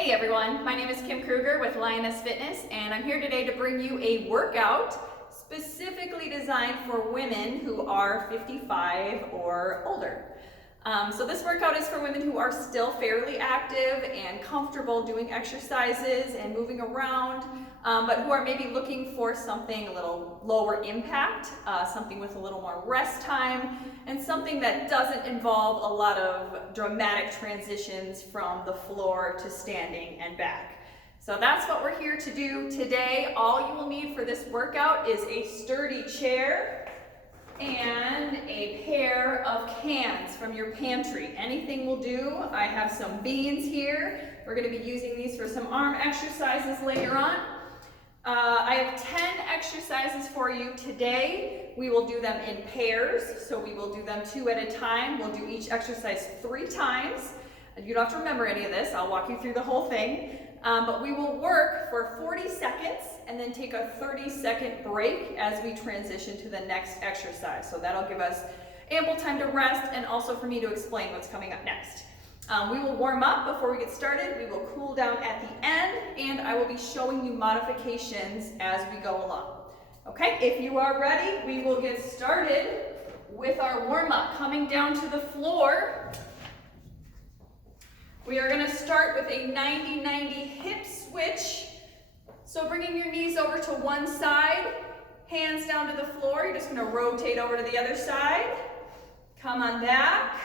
Hey everyone, my name is Kim Kruger with Lioness Fitness, and I'm here today to bring you a workout specifically designed for women who are 55 or older. So this workout is for women who are still fairly active and comfortable doing exercises and moving around, but who are maybe looking for something a little lower impact, something with a little more rest time, and something that doesn't involve a lot of dramatic transitions from the floor to standing and back. So that's what we're here to do today. All you will need for this workout is a sturdy chair and a pair of cans from your pantry. Anything will do. I have some beans here. We're going to be using these for some arm exercises later on. I have 10 exercises for you today. We will do them in pairs, so we will do them 2 at a time. We'll do each exercise 3 times. You don't have to remember any of this. I'll walk you through the whole thing. But we will work for 40 seconds and then take a 30-second break as we transition to the next exercise. So that'll give us ample time to rest and also for me to explain what's coming up next. We will warm up before we get started. We will cool down at the end, and I will be showing you modifications as we go along. Okay, if you are ready, we will get started with our warm-up. Coming down to the floor, we are going to start with a 90-90 hip switch. So bringing your knees over to one side, hands down to the floor. You're just going to rotate over to the other side. Come on back.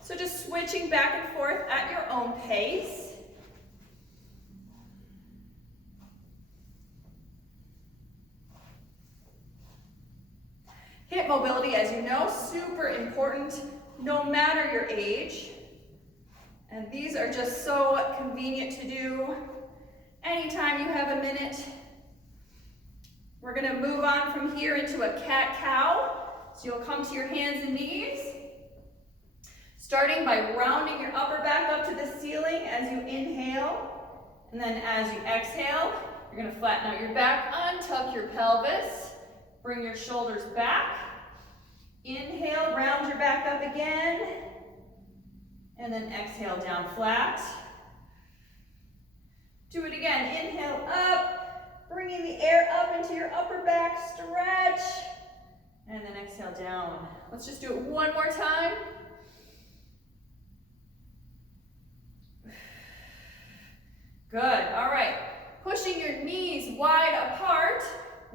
So just switching back and forth at your own pace. Hip mobility, as you know, super important no matter your age. And these are just so convenient to do anytime you have a minute. We're going to move on from here into a cat-cow. So you'll come to your hands and knees, starting by rounding your upper back up to the ceiling as you inhale. And then as you exhale, you're going to flatten out your back, untuck your pelvis, bring your shoulders back. Inhale, round your back up again. And then exhale down flat. Do it again. Inhale up, bringing the air up into your upper back, stretch. And then exhale down. Let's just do it one more time. Good, all right. Pushing your knees wide apart,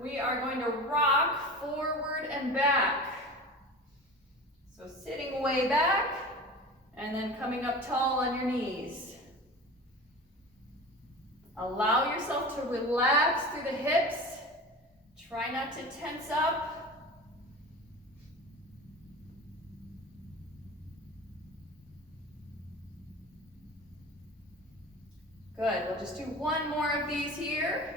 we are going to rock forward and back. So sitting way back, and then coming up tall on your knees. Allow yourself to relax through the hips. Try not to tense up. Good, we'll just do one more of these here.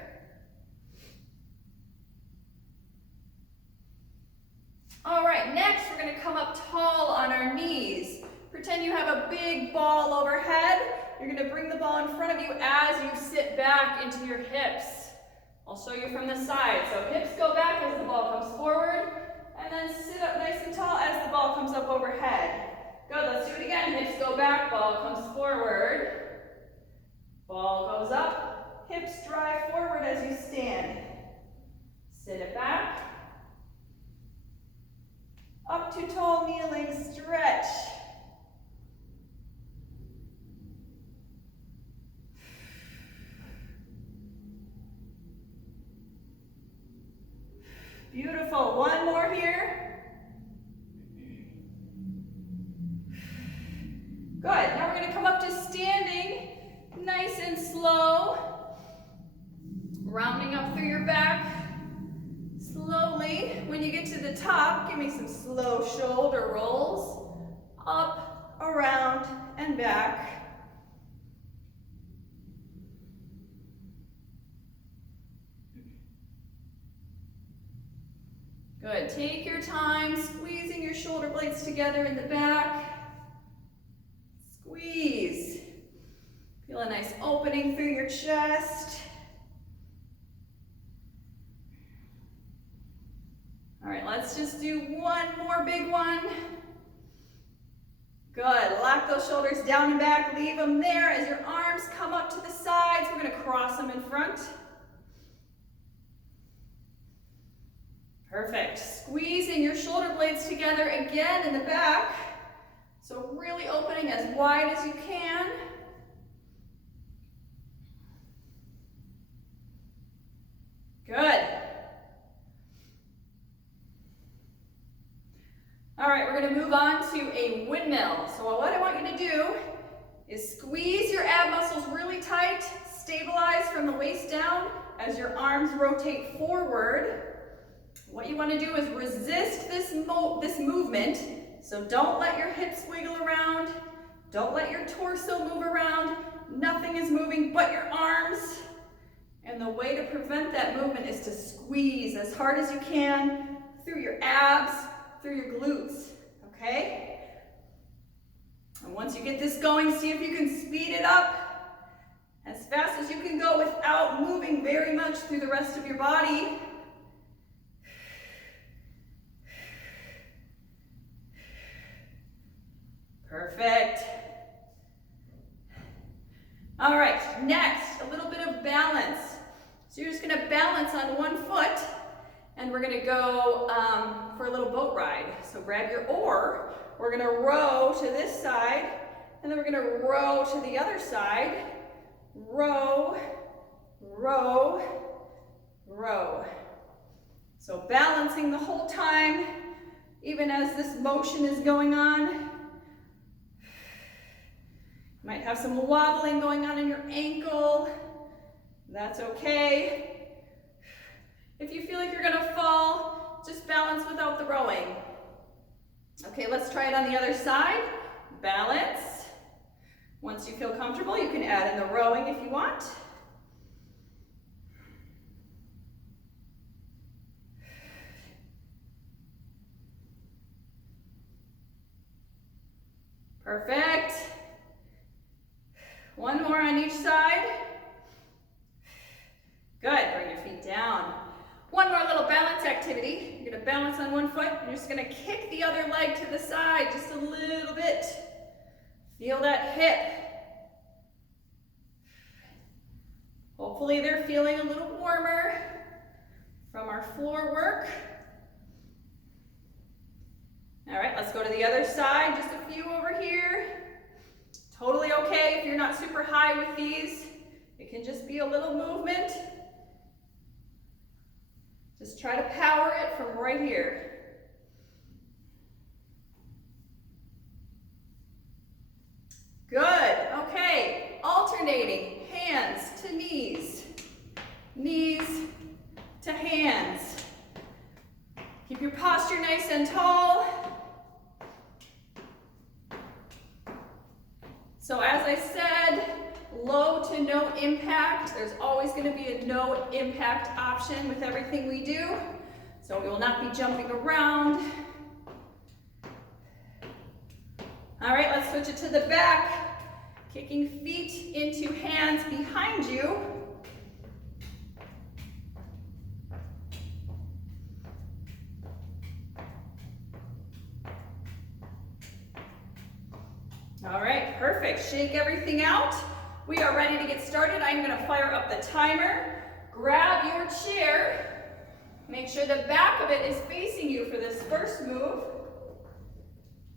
All right, next we're going to come up tall on our knees. Pretend you have a big ball overhead. You're going to bring the ball in front of you as you sit back into your hips. I'll show you from the side. So hips go back as the ball comes forward, and then sit up nice and tall as the ball comes up overhead. Good, let's do it again. Hips go back, ball comes forward. Ball goes up, hips drive forward as you stand. Sit it back. Up to tall kneeling, stretch. Beautiful, one more here. Good, now we're gonna come up to standing, nice and slow. Rounding up through your back. Slowly, when you get to the top, give me some slow shoulder rolls. Up, around, and back. Good, take your time, squeezing your shoulder blades together in the back. Squeeze. Feel a nice opening through your chest. All right, let's just do one more big one. Good. Lock those shoulders down and back. Leave them there as your arms come up to the sides. We're going to cross them in front. Perfect. Squeezing your shoulder blades together again in the back. So really opening as wide as you can. Good. All right, we're going to move on to a windmill. So what I want you to do is squeeze your ab muscles really tight, stabilize from the waist down as your arms rotate forward. What you want to do is resist this movement. So don't let your hips wiggle around. Don't let your torso move around. Nothing is moving but your arms. And the way to prevent that movement is to squeeze as hard as you can through your abs, through your glutes, okay? And once you get this going, see if you can speed it up as fast as you can go without moving very much through the rest of your body. Perfect. All right, next, a little bit of balance. So you're just gonna balance on one foot, and we're gonna go for a little boat ride. So grab your oar, we're gonna row to this side, and then we're gonna row to the other side. Row, row, row. So balancing the whole time, even as this motion is going on. Might have some wobbling going on in your ankle. That's okay. If you feel like you're gonna fall, just balance without the rowing. Okay, let's try it on the other side. Balance. Once you feel comfortable, you can add in the rowing if you want. Perfect. One more on each side. Good, bring your feet down. One more little balance activity. You're gonna balance on one foot, and you're just gonna kick the other leg to the side just a little bit. Feel that hip. Hopefully they're feeling a little warmer from our floor work. All right, let's go to the other side, just a few over here. Totally okay if you're not super high with these. It can just be a little movement. Just try to power it from right here. Good, okay. Alternating hands to knees, knees to hands. Keep your posture nice and tall. So as I said, low to no impact. There's always going to be a no impact option with everything we do. So we will not be jumping around. All right, let's switch it to the back. Kicking feet into hands behind you. All right, perfect. Shake everything out. We are ready to get started. I'm going to fire up the timer. Grab your chair. Make sure the back of it is facing you for this first move.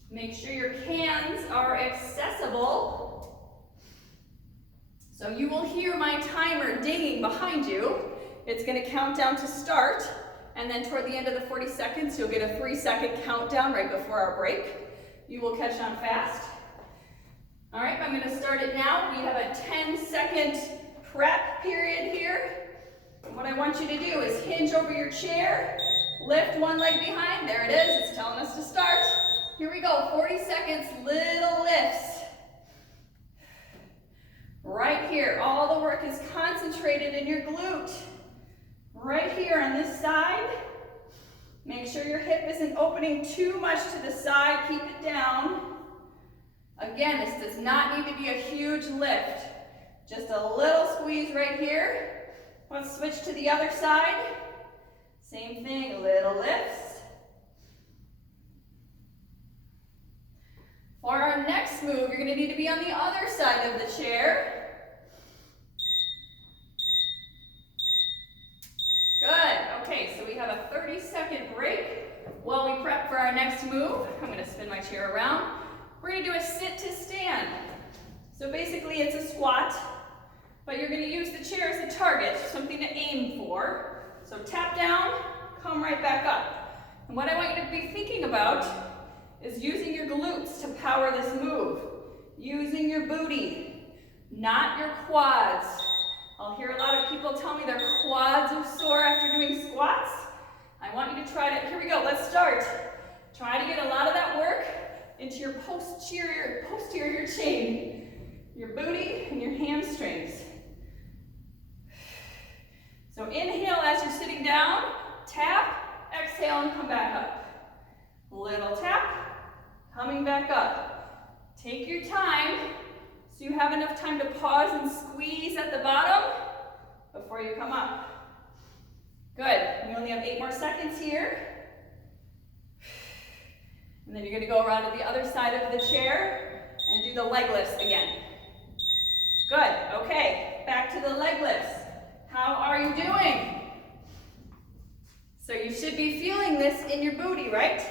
Make sure your hands are accessible. So you will hear my timer dinging behind you. It's going to count down to start. And then toward the end of the 40 seconds, you'll get a 3-second countdown right before our break. You will catch on fast. All right, I'm going to start it now. We have a 10-second prep period here. And what I want you to do is hinge over your chair, lift one leg behind. There it is. It's telling us to start. Here we go. 40 seconds, little lifts. Right here. All the work is concentrated in your glute. Right here on this side. Make sure your hip isn't opening too much to the side. Keep it down. Again, this does not need to be a huge lift. Just a little squeeze right here. Let's switch to the other side. Same thing, little lifts. For our next move, you're gonna need to be on the other side of the chair. Good, okay, so we have a 30-second break while we prep for our next move. I'm gonna spin my chair around. We're gonna do a sit to stand. So basically it's a squat, but you're gonna use the chair as a target, something to aim for. So tap down, come right back up. And what I want you to be thinking about is using your glutes to power this move. Using your booty, not your quads. I'll hear a lot of people tell me their quads are sore after doing squats. I want you to try to, here we go, let's start. Try to get a lot of that work into your posterior chain, your booty and your hamstrings. So inhale as you're sitting down, tap, exhale and come back up. Little tap, coming back up. Take your time so you have enough time to pause and squeeze at the bottom before you come up. Good, we only have 8 more seconds here. And then you're gonna go around to the other side of the chair and do the leg lifts again. Good, okay, back to the leg lifts. How are you doing? So you should be feeling this in your booty, right?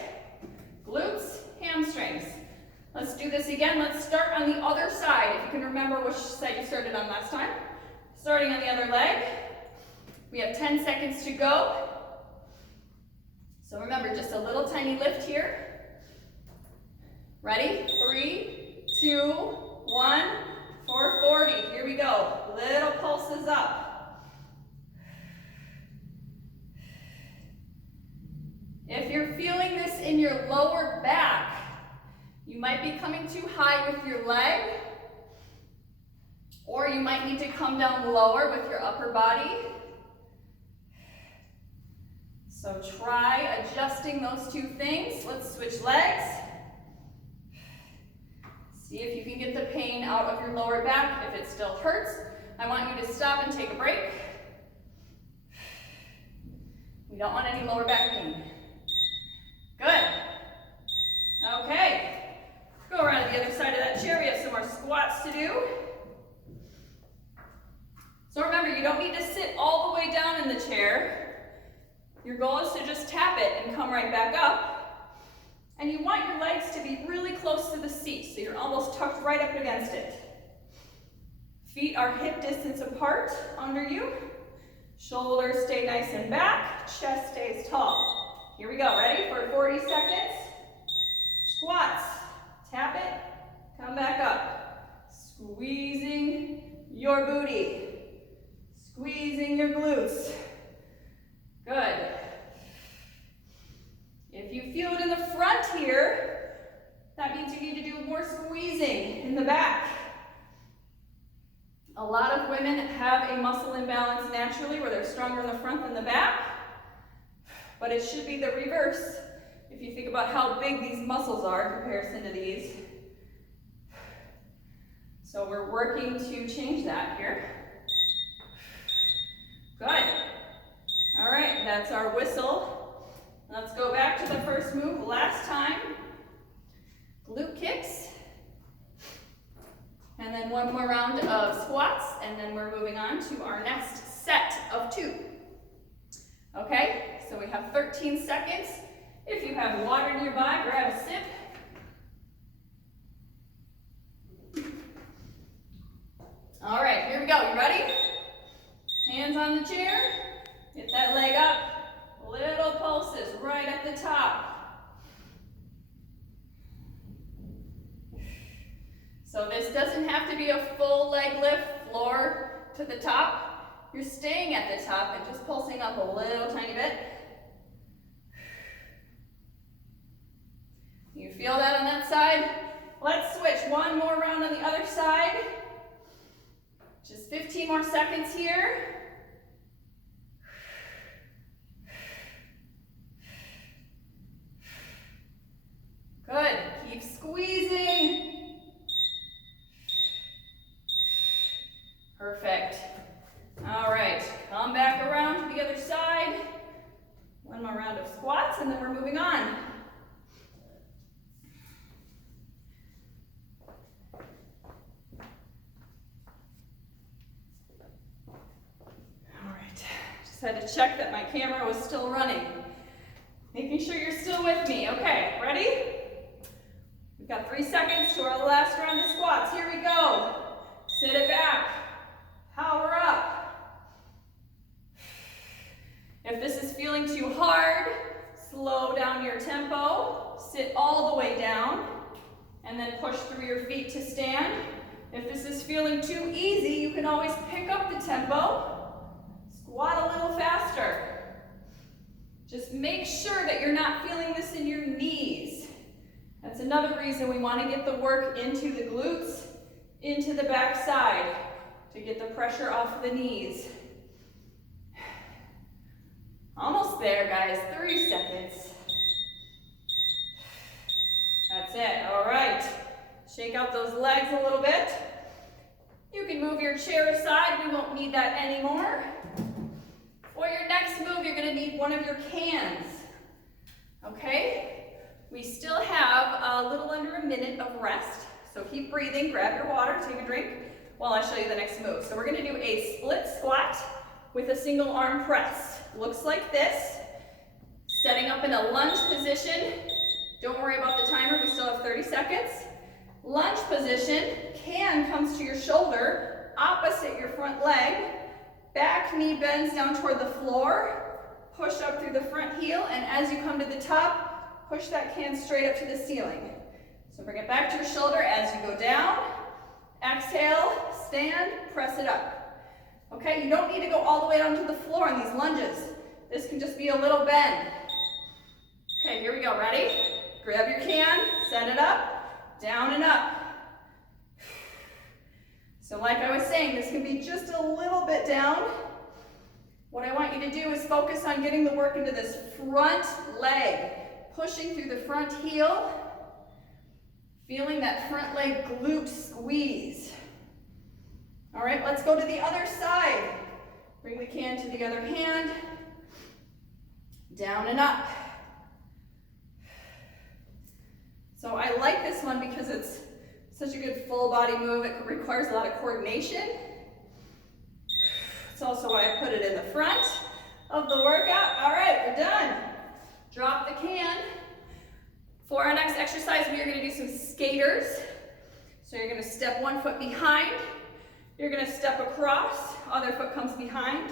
Glutes, hamstrings. Let's do this again. Let's start on the other side. If you can remember which side you started on last time. Starting on the other leg. We have 10 seconds to go. So remember, just a little tiny lift here. Ready? 3, 2, 1, 440. Here we go. Little pulses up. If you're feeling this in your lower back, you might be coming too high with your leg, or you might need to come down lower with your upper body. So try adjusting those two things. Let's switch legs. See if you can get the pain out of your lower back. If it still hurts, I want you to stop and take a break. We don't want any lower back pain. Good. Okay. Go around to the other side of that chair. We have some more squats to do. So remember, you don't need to sit all the way down in the chair. Your goal is to just tap it and come right back up. And you want your legs to be really close to the seat, so you're almost tucked right up against it. Feet are hip distance apart under you. Shoulders stay nice and back. Chest stays tall. Here we go. Ready for 40 seconds? Squats. Tap it. Come back up. Squeezing your booty. Squeezing your glutes. Good. If you feel it in the front here, that means you need to do more squeezing in the back. A lot of women have a muscle imbalance naturally where they're stronger in the front than the back, but it should be the reverse if you think about how big these muscles are in comparison to these. So we're working to change that here. Good. All right, that's our whistle. Let's go back to the first move. Last time, glute kicks. And then one more round of squats, and then we're moving on to our next set of 2. Okay, so we have 13 seconds. If you have water nearby, grab a sip. All right, here we go. You ready? Hands on the chair. Get that leg up. Little pulses right at the top. So this doesn't have to be a full leg lift, floor to the top. You're staying at the top and just pulsing up a little tiny bit. You feel that on that side? Let's switch. One more round on the other side. Just 15 more seconds here. Good. Keep squeezing. Perfect. All right. Come back around to the other side. One more round of squats, and then we're moving on. Just had to check that my camera was still running. Making sure you're still with me. Okay, ready? We've got 3 seconds to our last round of squats. Here we go. Sit it back. Power up. If this is feeling too hard, slow down your tempo. Sit all the way down and then push through your feet to stand. If this is feeling too easy, you can always pick up the tempo. Squat a little faster. Just make sure that you're not feeling this in your knees. That's another reason we want to get the work into the glutes, into the back side, to get the pressure off the knees. Almost there, guys. 3 seconds. That's it. All right. Shake out those legs a little bit. You can move your chair aside. We won't need that anymore. For your next move, you're going to need one of your cans. Okay? We still have a little under a minute of rest. So keep breathing. Grab your water. Take a drink while I show you the next move. So we're going to do a split squat with a single arm press. Looks like this. Setting up in a lunge position. Don't worry about the timer. We still have 30 seconds. Lunge position. Can comes to your shoulder, opposite your front leg. Back knee bends down toward the floor. Push up through the front heel, and as you come to the top, push that can straight up to the ceiling. So bring it back to your shoulder as you go down. Exhale, stand, press it up. Okay, you don't need to go all the way down to the floor on these lunges. This can just be a little bend. Okay, here we go. Ready? Grab your can, set it up, down and up. So like I was saying, this can be just a little bit down. What I want you to do is focus on getting the work into this front leg, pushing through the front heel, feeling that front leg glute squeeze. All right, let's go to the other side. Bring the can to the other hand, down and up. So I like this one because it's such a good full body move. It requires a lot of coordination. It's also why I put it in the front of the workout. All right, we're done. Drop the can. For our next exercise, we are going to do some skaters. So you're going to step one foot behind. You're going to step across. Other foot comes behind.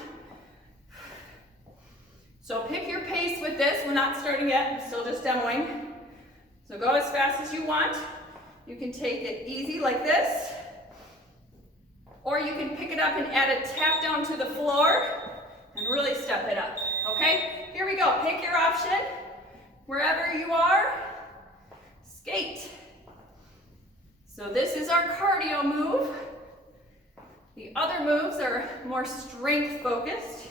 So pick your pace with this. We're not starting yet. I'm still just demoing. So go as fast as you want. You can take it easy like this, or you can pick it up and add a tap down to the floor and really step it up, okay? Here we go, pick your option. Wherever you are, skate. So this is our cardio move. The other moves are more strength focused.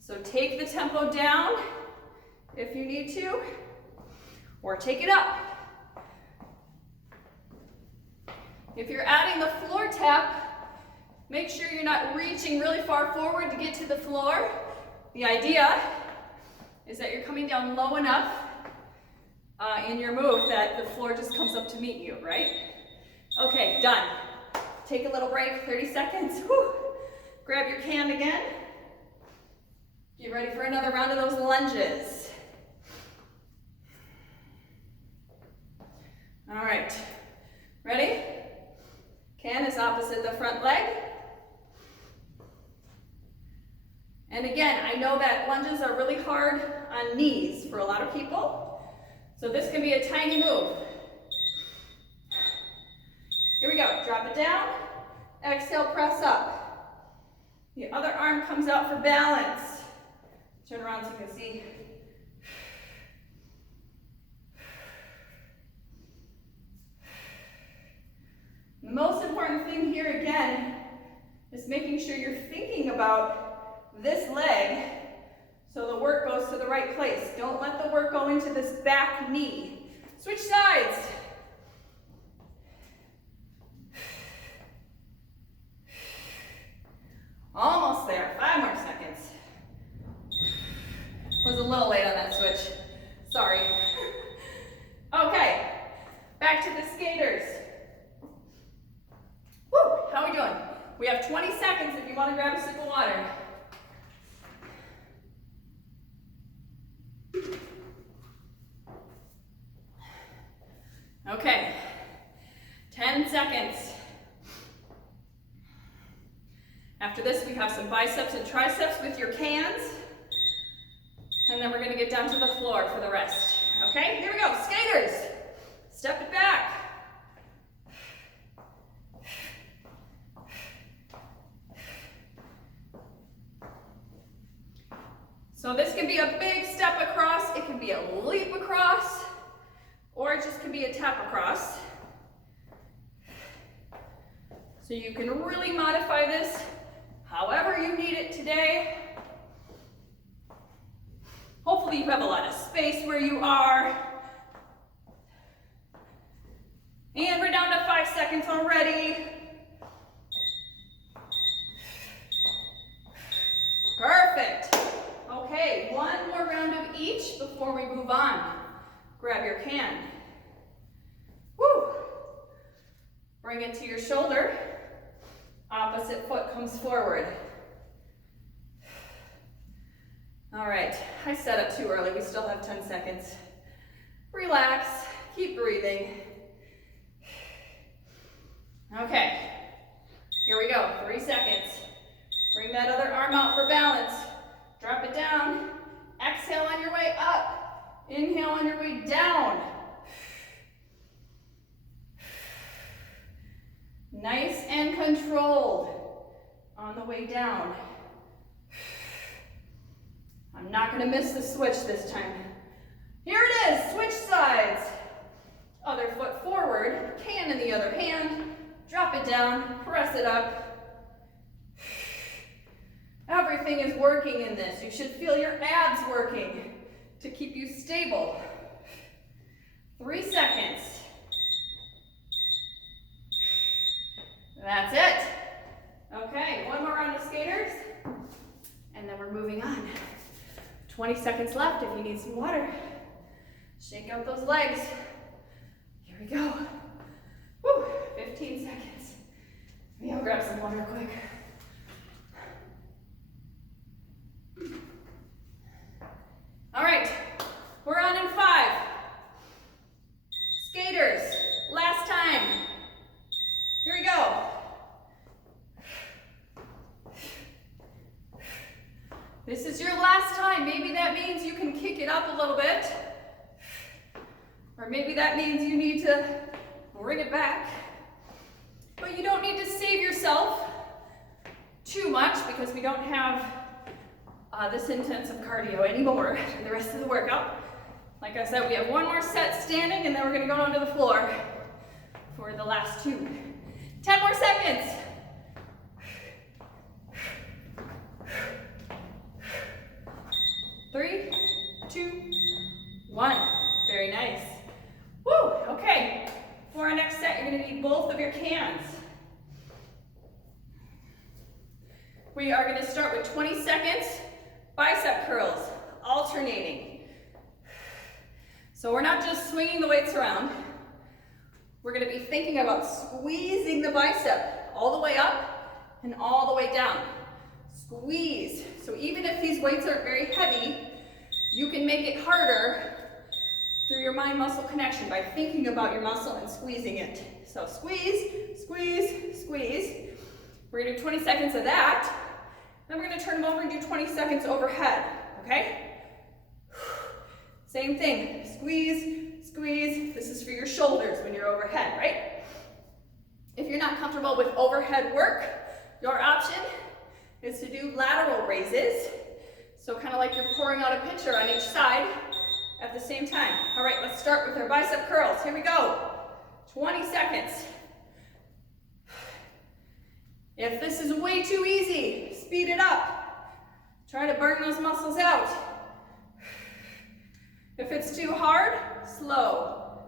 So take the tempo down if you need to, or take it up. If you're adding the floor tap, make sure you're not reaching really far forward to get to the floor. The idea is that you're coming down low enough in your move that the floor just comes up to meet you, right? Okay, done. Take a little break, 30 seconds. Whew. Grab your can again. Get ready for another round of those lunges. All right, ready? Can is opposite the front leg. And again, I know that lunges are really hard on knees for a lot of people. So this can be a tiny move. Here we go, drop it down. Exhale, press up. The other arm comes out for balance. Turn around so you can see. The most important thing here again is making sure you're thinking about this leg so the work goes to the right place. Don't let the work go into this back knee. Switch sides. Almost there, 5 more seconds. Was a little late on that switch, sorry. Okay, back to the skaters. Woo, how are we doing? We have 20 seconds if you want want to grab a sip of water. Okay, 10 seconds. After this, we have some biceps and triceps with your cans. And then we're gonna get down to the floor for the rest. Okay, here we go, skaters. Step it back. So this can be a big step across, it can be a leap across, or it just can be a tap across. So you can really modify this however you need it today. Hopefully you have a lot of space where you are. And we're down to 5 seconds already. Perfect. Okay, one more round of each before we move on. Grab your can. Woo! Bring it to your shoulder. Opposite foot comes forward. All right, I set up too early. We still have 10 seconds. Relax, keep breathing. Okay, here we go, 3 seconds. Bring that other arm out for balance. Drop it down. Exhale on your way up. Inhale on your way down. Nice and controlled on the way down. I'm not going to miss the switch this time. Here it is, switch sides. Other foot forward, can in the other hand. Drop it down, press it up. Everything is working in this. You should feel your abs working to keep you stable. 3 seconds. That's it. Okay, one more round of skaters, and then we're moving on. 20 seconds left if you need some water. Shake out those legs. Here we go. Woo, 15 seconds. Maybe I'll grab some water quick. All right, we're on in 5. Skaters, last time. Here we go. This is your last time. Maybe that means you can kick it up a little bit. Or maybe that means you need to bring it back. But you don't need to save yourself too much because we don't have this intensive cardio anymore for the rest of the workout. Like I said, we have one more set standing and then we're gonna go onto the floor for the last 2. 10 more seconds. 3, 2, 1. Very nice. Woo, okay. For our next set, you're gonna need both of your cans. We are gonna start with 20 seconds, bicep curls, alternating. So we're not just swinging the weights around. We're gonna be thinking about squeezing the bicep all the way up and all the way down. Squeeze. So even if these weights aren't very heavy, you can make it harder through your mind-muscle connection by thinking about your muscle and squeezing it. So squeeze, squeeze, squeeze. We're gonna do 20 seconds of that. Then we're gonna turn them over and do 20 seconds overhead, okay? Same thing, squeeze, squeeze. This is for your shoulders when you're overhead, right? If you're not comfortable with overhead work, your option is to do lateral raises. So kind of like you're pouring out a pitcher on each side at the same time. All right, let's start with our bicep curls. Here we go. 20 seconds. If this is way too easy, speed it up. Try to burn those muscles out. If it's too hard, slow.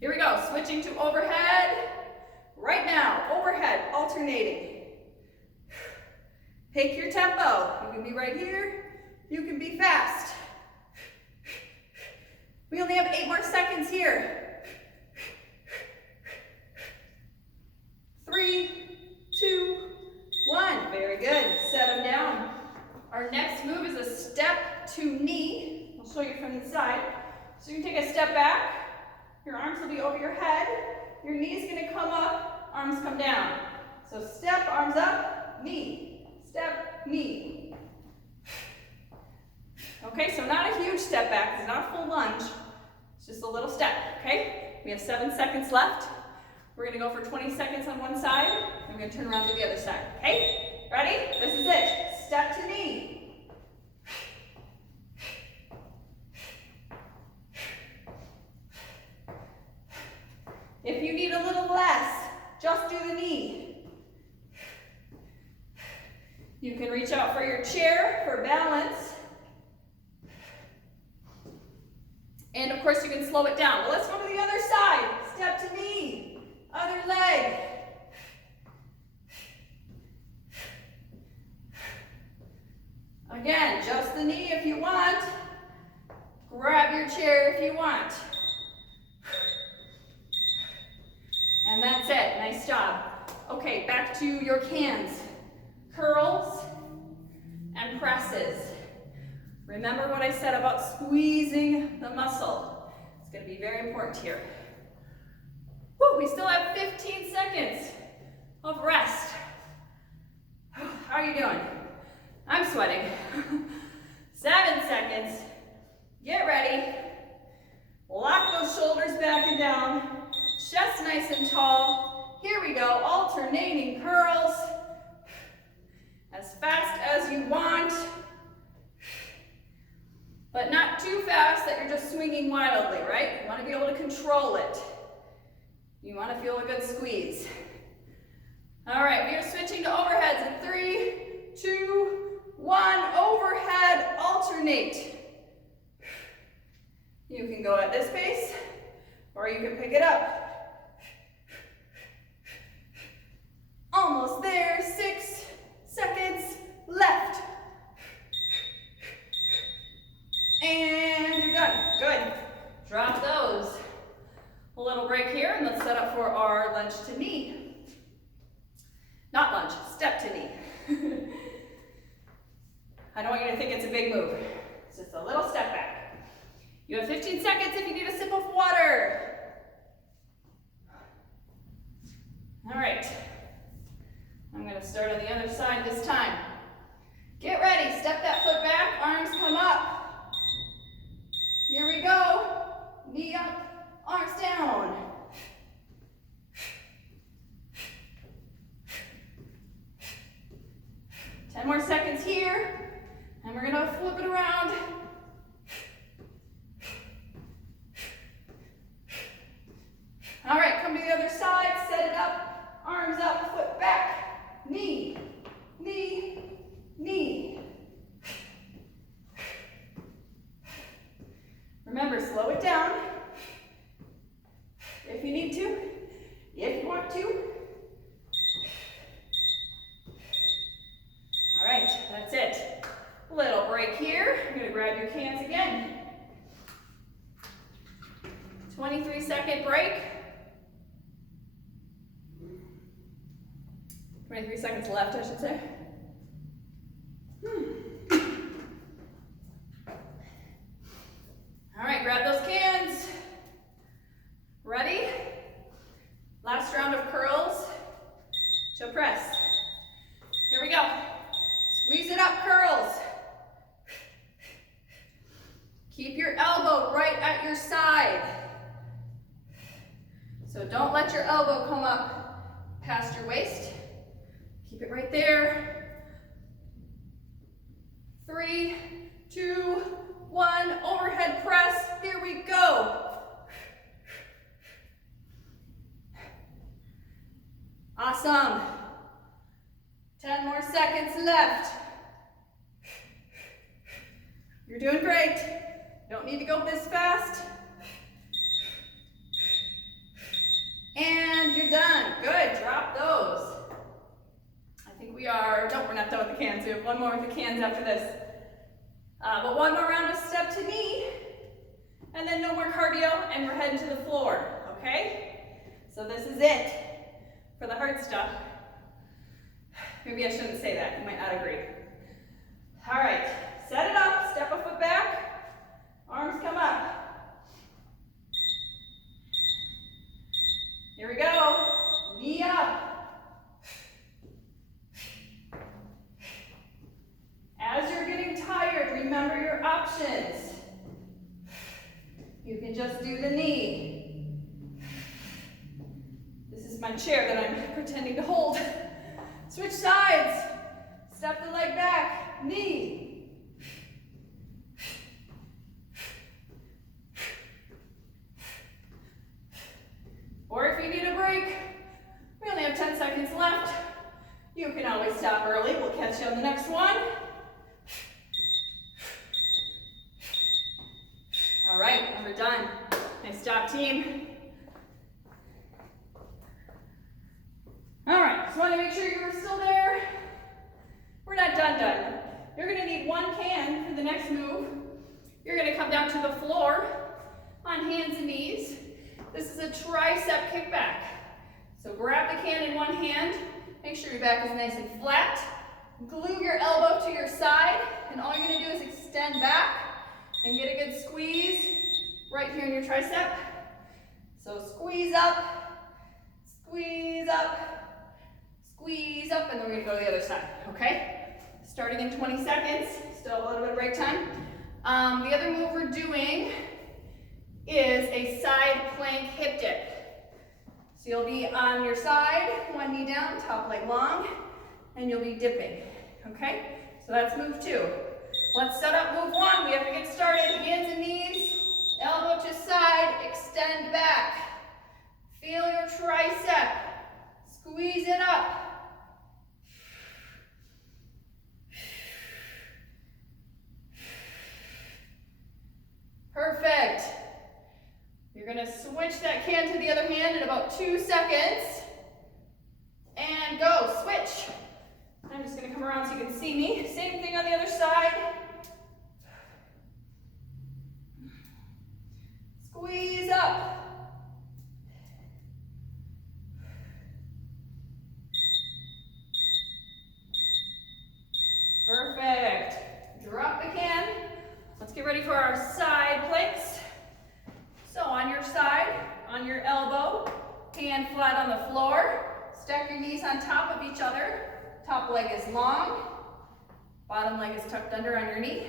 Here we go, switching to overhead. Right now, overhead, alternating. Take your tempo. You can be right here. You can be fast. We only have 8 more seconds here. 3, 2, show you from the side. So you can take a step back. Your arms will be over your head. Your knee's gonna come up, arms come down. So step, arms up, knee, step, knee. Okay, so not a huge step back, it's not a full lunge. It's just a little step, okay? We have 7 seconds left. We're gonna go for 20 seconds on one side, and we're gonna turn around to the other side, okay? Ready? This is it. Step to knee. If you need a little less, just do the knee. You can reach out for your chair for balance. And of course you can slow it down. But let's go to the other side. Step to knee, other leg. Again, just the knee if you want. Grab your chair if you want. And that's it, nice job. Okay, back to your cans. Curls and presses. Remember what I said about squeezing the muscle. It's gonna be very important here. Woo, we still have 15 seconds of rest. How are you doing? I'm sweating. 7 seconds. Get ready. Lock those shoulders back and down. Chest nice and tall. Here we go, alternating curls. As fast as you want. But not too fast that you're just swinging wildly, right? You want to be able to control it. You want to feel a good squeeze. All right, we are switching to overheads in 3, 2, 1. Overhead, alternate. You can go at this pace, or you can pick it up. Almost there, 6 seconds left. And you're done, good. Drop those. A little break here, and let's set up for our lunge to knee. Not lunge, step to knee. I don't want you to think it's a big move. It's just a little step back. You have 15 seconds if you need a sip of water. All right. I'm going to start on the other side this time. Get ready, step that foot back, arms come up. Here we go. Knee up, arms down. Ten more seconds here, and we're going to flip it around. All right, come to the other side, set it up, arms up, foot back, knee, knee, knee. Remember, slow it down if you need to, if you want to. All right, that's it. Little break here. You're going to grab your cans again. 23-second break. 23 seconds left, I should say. All right, grab those cans. Ready? Last round of curls to press. Here we go. Squeeze it up, curls. Keep your elbow right at your side. So don't let your elbow come up past your waist. Keep it right there. 3, 2, 1, overhead press. Here we go. Awesome. 10 more seconds left. You're doing great. Don't need to go this fast. And you're done. Good, drop those. I think we are, no, we're not done with the cans. We have one more with the cans after this. But one more round of step to knee, and then no more cardio, and we're heading to the floor, okay? So this is it for the hard stuff. Maybe I shouldn't say that, you might not agree. All right, set it up, step a foot back, You can just do the knee. This is my chair that I'm pretending to hold. Switch sides. Step the leg back. Knee. Or if you need a break, we only have 10 seconds left. You can always stop early. We'll catch you on the next one. All right, and we're done. Nice job, team. All right, just want to make sure you're still there. We're not done. You're going to need one can for the next move. You're going to come down to the floor on hands and knees. This is a tricep kickback. So grab the can in one hand. Make sure your back is nice and flat. Glue your elbow to your side, and all you're going to do is extend back and get a good squeeze right here in your tricep. So squeeze up, squeeze up, squeeze up, and then we're going to go to the other side, okay? Starting in 20 seconds, still a little bit of break time. The other move we're doing is a side plank hip dip. So you'll be on your side, one knee down, top leg long, and you'll be dipping, okay? So that's move 2. Let's set up move 1. We have to get started. Hands and knees, elbow to side, extend back. Feel your tricep. Squeeze it up. Perfect. You're going to switch that can to the other hand in about 2 seconds. And go. Switch. I'm just going to come around so you can see me. Same thing on the other side. Squeeze up. Perfect. Drop the can. Let's get ready for our side planks. So on your side, on your elbow, hand flat on the floor. Stack your knees on top of each other. Top leg is long. Bottom leg is tucked under on your knee.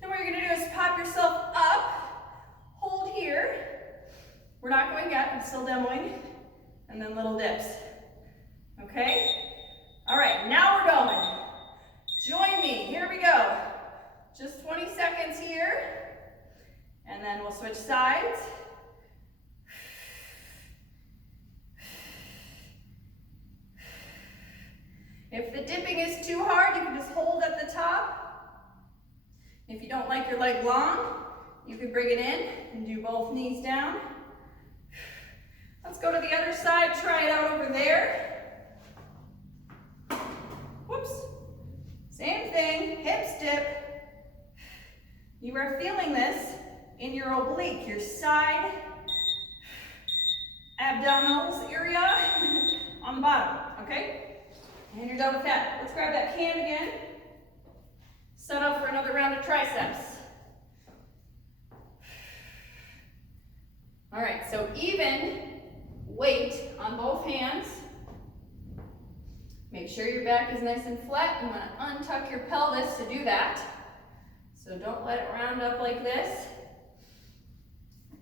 Then what you're going to do is pop yourself up. Hold here. We're not going yet. I'm still demoing. And then little dips. Okay? All right, now we're going. Join me. Here we go. Just 20 seconds here. And then we'll switch sides. If the dipping is too hard, you can just hold at the top. If you don't like your leg long, you can bring it in and do both knees down. Let's go to the other side, try it out over there. Whoops. Same thing, hips dip. You are feeling this in your oblique, your side abdominals area on the bottom, okay? And you're done with that. Let's grab that can again. Set up for another round of triceps. All right, so even weight on both hands. Make sure your back is nice and flat. You want to untuck your pelvis to do that. So don't let it round up like this.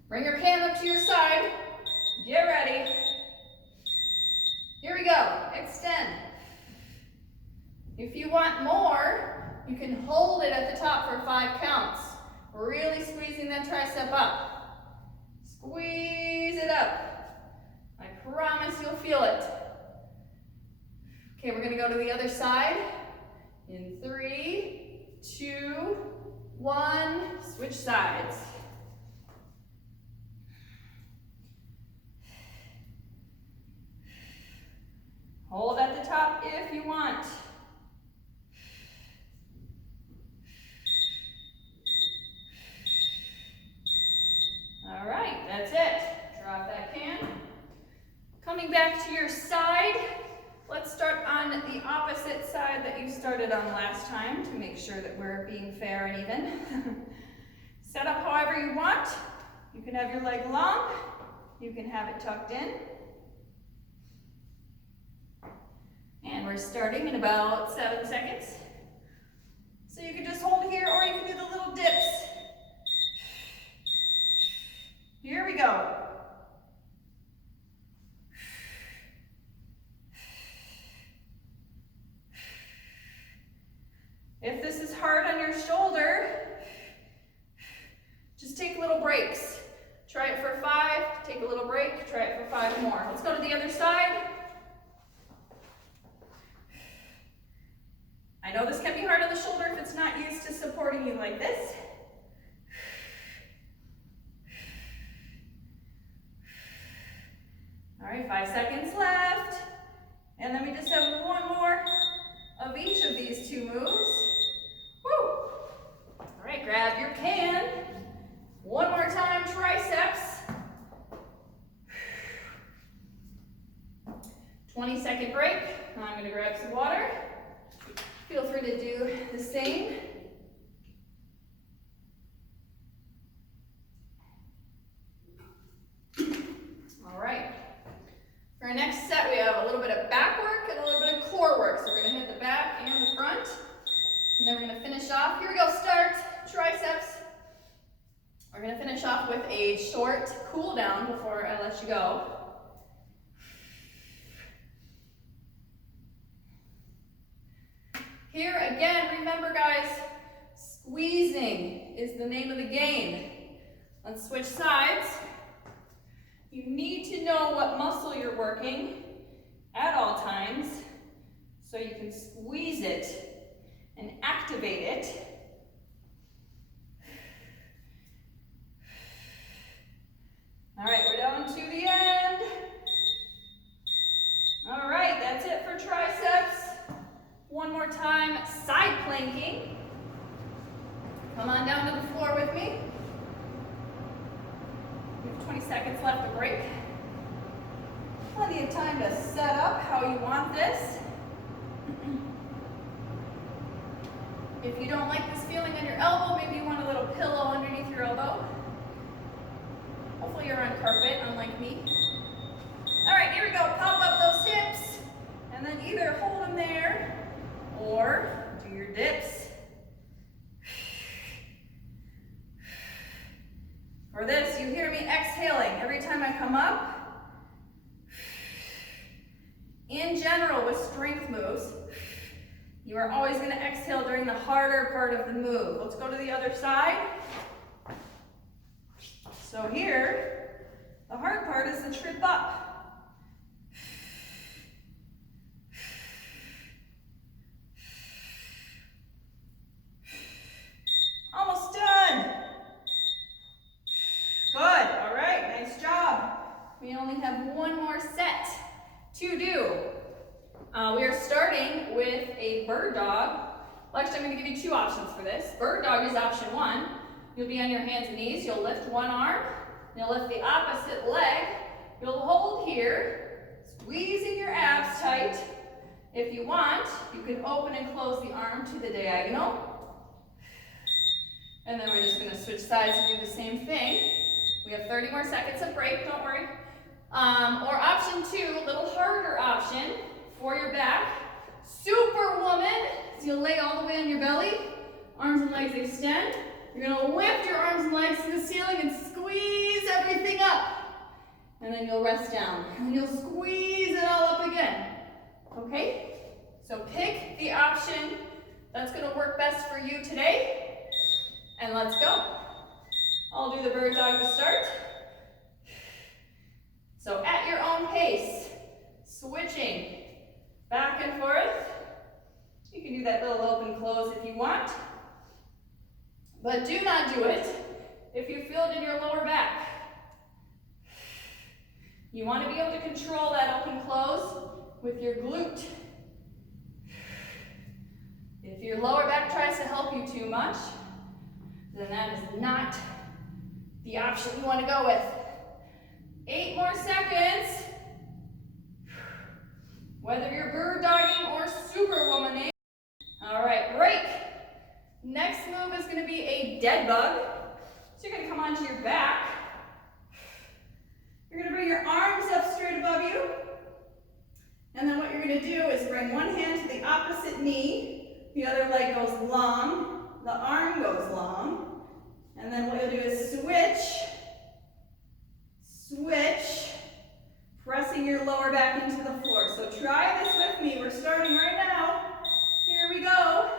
Bring your can up to your side. Get ready. Here we go. Extend. If you want more, you can hold it at the top for 5 counts. Really squeezing that tricep up. Squeeze it up. I promise you'll feel it. Okay, we're going to go to the other side. In 3, 2, 1, switch sides. Hold at the top if you want. All right, that's it. Drop that can. Coming back to your side, let's start on the opposite side that you started on last time to make sure that we're being fair and even. Set up however you want. You can have your leg long. You can have it tucked in. And we're starting in about 7 seconds. So you can just hold here or you can do the little dips. Just take little breaks. Try it for 5, take a little break, try it for 5 more. Let's go to the other side. I know this can be hard on the shoulder if it's not used to supporting you like this. All right, 5 seconds left. And then we just have one more of each of these 2 moves. Woo! All right, grab your can. One more time, triceps. 20-second break. I'm gonna grab some water. Feel free to do the same. All right. For our next set, we have a little bit of back work and a little bit of core work. So we're gonna hit the back and the front. And then we're gonna finish off. Here we go, start, triceps. We're gonna finish off with a short cool down before I let you go. Here again, remember guys, squeezing is the name of the game. Let's switch sides. You need to know what muscle you're working at all times so you can squeeze it and activate it. All right, we're down to the end. All right, that's it for triceps. One more time, side planking. Come on down to the floor with me. We have 20 seconds left to break. Plenty of time to set up how you want this. If you don't like this feeling on your elbow, maybe you want a little pillow underneath your elbow. Hopefully you're on carpet, unlike me. All right, here we go. Pop up those hips, and then either hold them there or do your dips. For this, you hear me exhaling every time I come up. In general, with strength moves, you are always going to exhale during the harder part of the move. Let's go to the other side. So here, the hard part is the trip up. Almost done. Good, all right, nice job. We only have one more set to do. We are starting with a bird dog. Well, actually, I'm going to give you 2 options for this. Bird dog is option 1. You'll be on your hands and knees. You'll lift one arm. You'll lift the opposite leg. You'll hold here, squeezing your abs tight. If you want, you can open and close the arm to the diagonal. And then we're just going to switch sides and do the same thing. We have 30 more seconds of break, don't worry. Or option 2, a little harder option for your back. Superwoman. So you'll lay all the way on your belly. Arms and legs extend. You're going to lift your arms and legs to the ceiling and squeeze everything up. And then you'll rest down. And you'll squeeze it all up again. Okay? So pick the option that's going to work best for you today. And let's go. I'll do the bird dog to start. So at your own pace, switching back and forth. You can do that little open close if you want. But do not do it if you feel it in your lower back. You want to be able to control that open close with your glute. If your lower back tries to help you too much, then that is not the option you want to go with. 8 more seconds. Whether you're bird dogging or superwomaning. All right, break. Next move is going to be a dead bug. So you're going to come onto your back. You're going to bring your arms up straight above you. And then what you're going to do is bring one hand to the opposite knee. The other leg goes long. The arm goes long. And then what you'll do is switch, switch, pressing your lower back into the floor. So try this with me. We're starting right now. Here we go.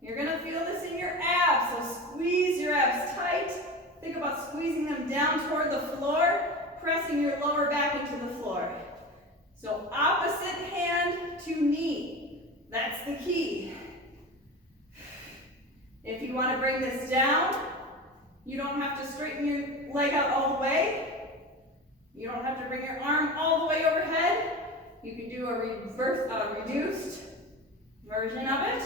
You're going to feel this in your abs, so squeeze your abs tight pressing your lower back into the floor. So opposite hand to knee. That's the key. If you want to bring this down, you don't have to straighten your leg out all the way. You don't have to bring your arm all the way overhead. You can do a reduced version of it.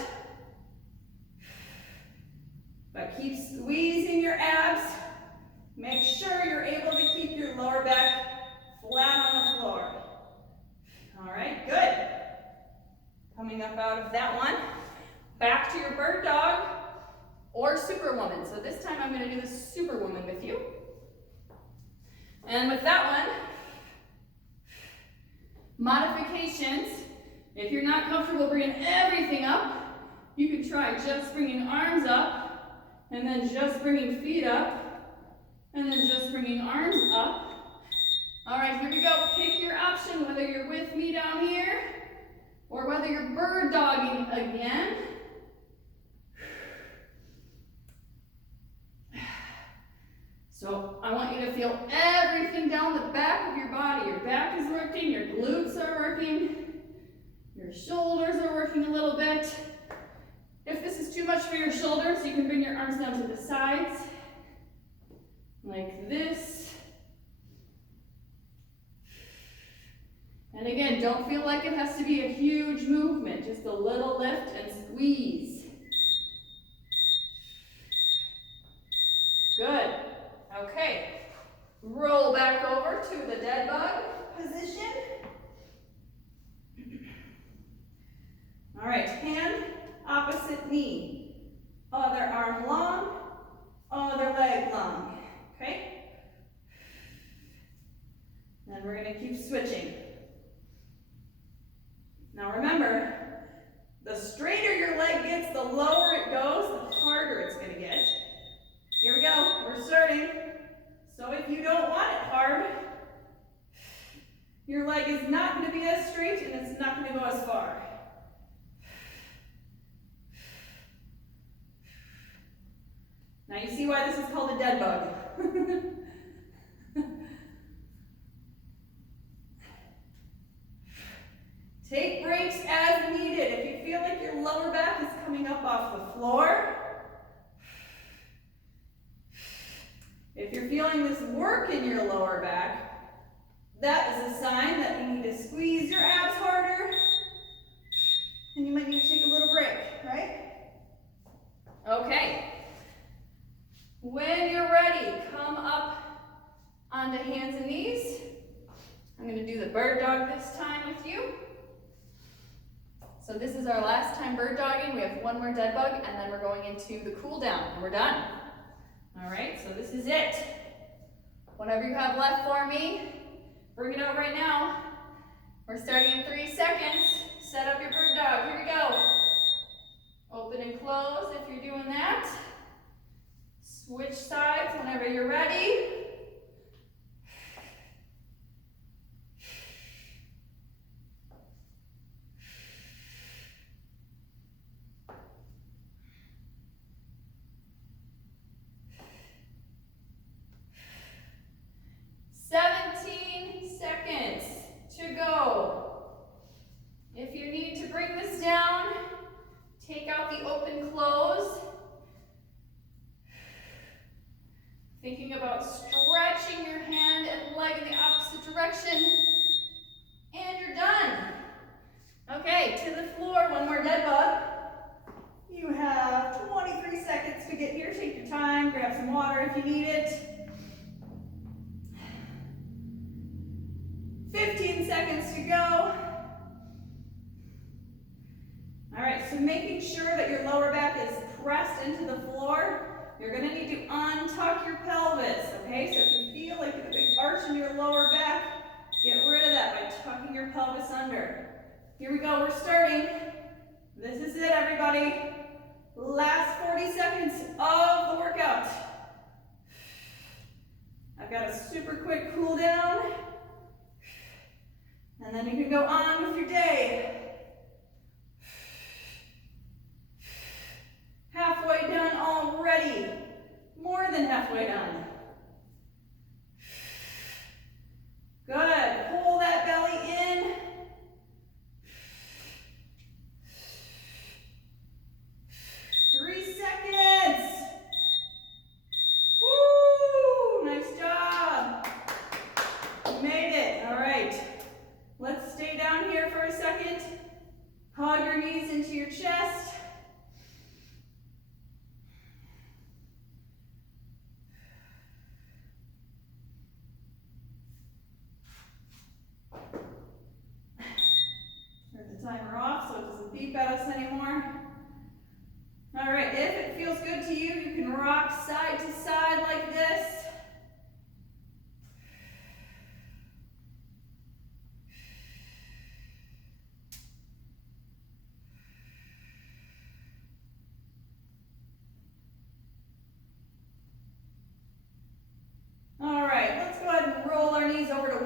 But keep squeezing your abs. Make sure you're able to keep your lower back flat on the floor. All right, good. Coming up out of that one, back to your bird dog or superwoman. So this time I'm going to do the superwoman with you. And with that one, modifications. If you're not comfortable bringing everything up, you can try just bringing arms up, and then just bringing feet up, and then just bringing arms up. All right, here we go. Pick your option, whether you're with me down here, or whether you're bird dogging again. So I want you to feel everything down the back of your body. Your back is working, your glutes are working, your shoulders are working a little bit. If this is too much for your shoulders, you can bring your arms down to the sides, like this. And again, don't feel like it has to be a huge movement, just a little lift and squeeze. Good. Okay. Roll back over to the dead bug position. All right, hand opposite knee. Other arm long, other leg long. Okay? And we're going to keep switching. Now remember, the straighter your leg gets, the lower it goes, the harder it's going to get. Here we go. We're starting. So if you don't want it hard, your leg is not going to be as straight and it's not going to go as far. Now you see why this is called a dead bug. Take breaks as needed. If you feel like your lower back is coming up off the floor, if you're feeling this work in your lower back, that is a sign that you need to squeeze your abs harder, and you might need to take a little break, right? Okay. When you're ready, come up onto hands and knees. I'm going to do the bird dog this time with you. So this is our last time bird dogging. We have one more dead bug, and then we're going into the cool down, and we're done. All right, so this is it. Whatever you have left for me, bring it out right now. We're starting in 3 seconds. Set up your bird dog. Here we go. Open and close if you're doing that. Switch sides whenever you're ready. To go. If you need to bring this down, take out the open close. Thinking about stretching your hand and leg in the opposite direction. And you're done. Okay, to the floor, one more dead bug. You have 23 seconds to get here. Take your time, grab some water if you need it. 15 seconds to go. All right, so making sure that your lower back is pressed into the floor, you're going to need to untuck your pelvis, okay? So if you feel like you have a big arch in your lower back, get rid of that by tucking your pelvis under. Here we go, we're starting. This is it, everybody. Last 40 seconds of the workout. I've got a super quick cool down. And then you can go on with your day. Halfway done already. More than halfway done.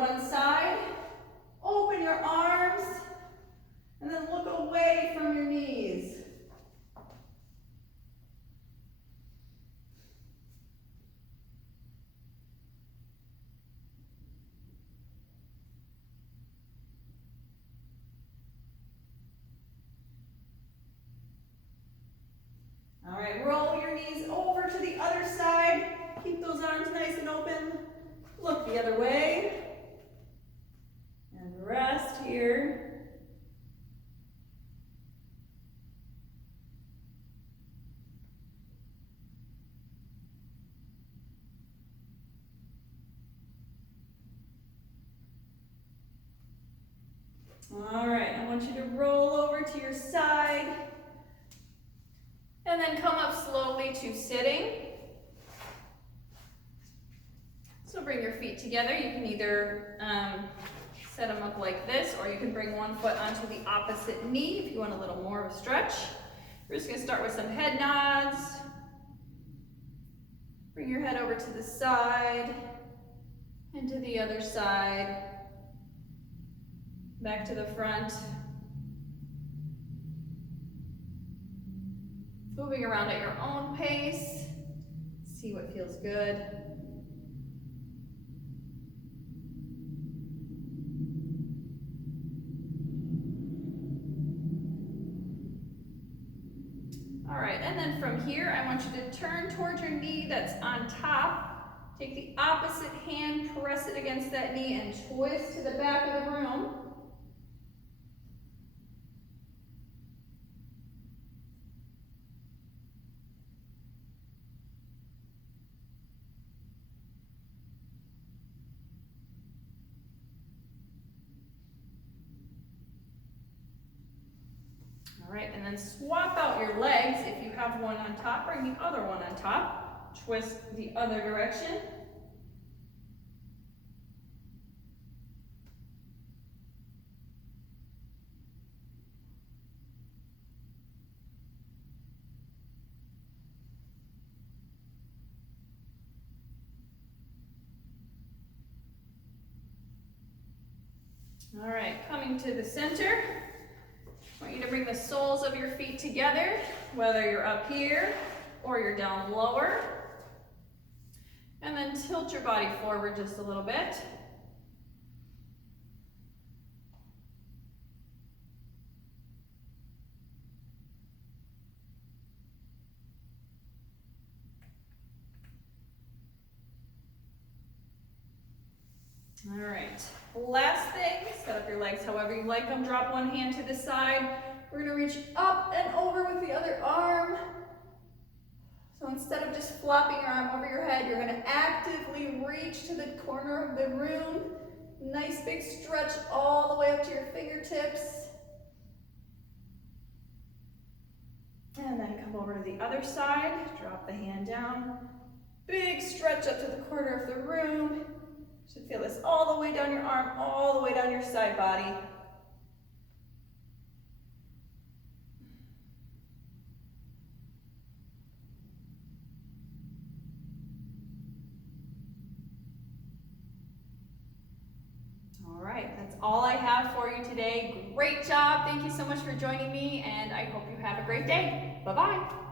one side, open your arms, and then look away from your knees. All right, roll your knees over to the other side. Keep those arms nice and open. Look the other way. And rest here. All right, I want you to roll over to your side. And then come up slowly to sitting. So bring your feet together. You can either set them up like this, or you can bring one foot onto the opposite knee if you want a little more of a stretch. We're just going to start with some head nods. Bring your head over to the side and to the other side. Back to the front. Moving around at your own pace. See what feels good. All right, and then from here, I want you to turn towards your knee that's on top. Take the opposite hand, press it against that knee, and twist to the back of the room. All right, and then swap out your legs. If you have one on top, bring the other one on top. Twist the other direction. All right, coming to the center. I want you to bring the soles of your feet together, whether you're up here or you're down lower. And then tilt your body forward just a little bit. All right, last thing, set up your legs however you like them. Drop one hand to the side. We're gonna reach up and over with the other arm. So instead of just flopping your arm over your head, you're gonna actively reach to the corner of the room. Nice big stretch all the way up to your fingertips. And then come over to the other side, drop the hand down. Big stretch up to the corner of the room. You should feel this all the way down your arm, all the way down your side body. All right, that's all I have for you today. Great job. Thank you so much for joining me, and I hope you have a great day. Bye-bye.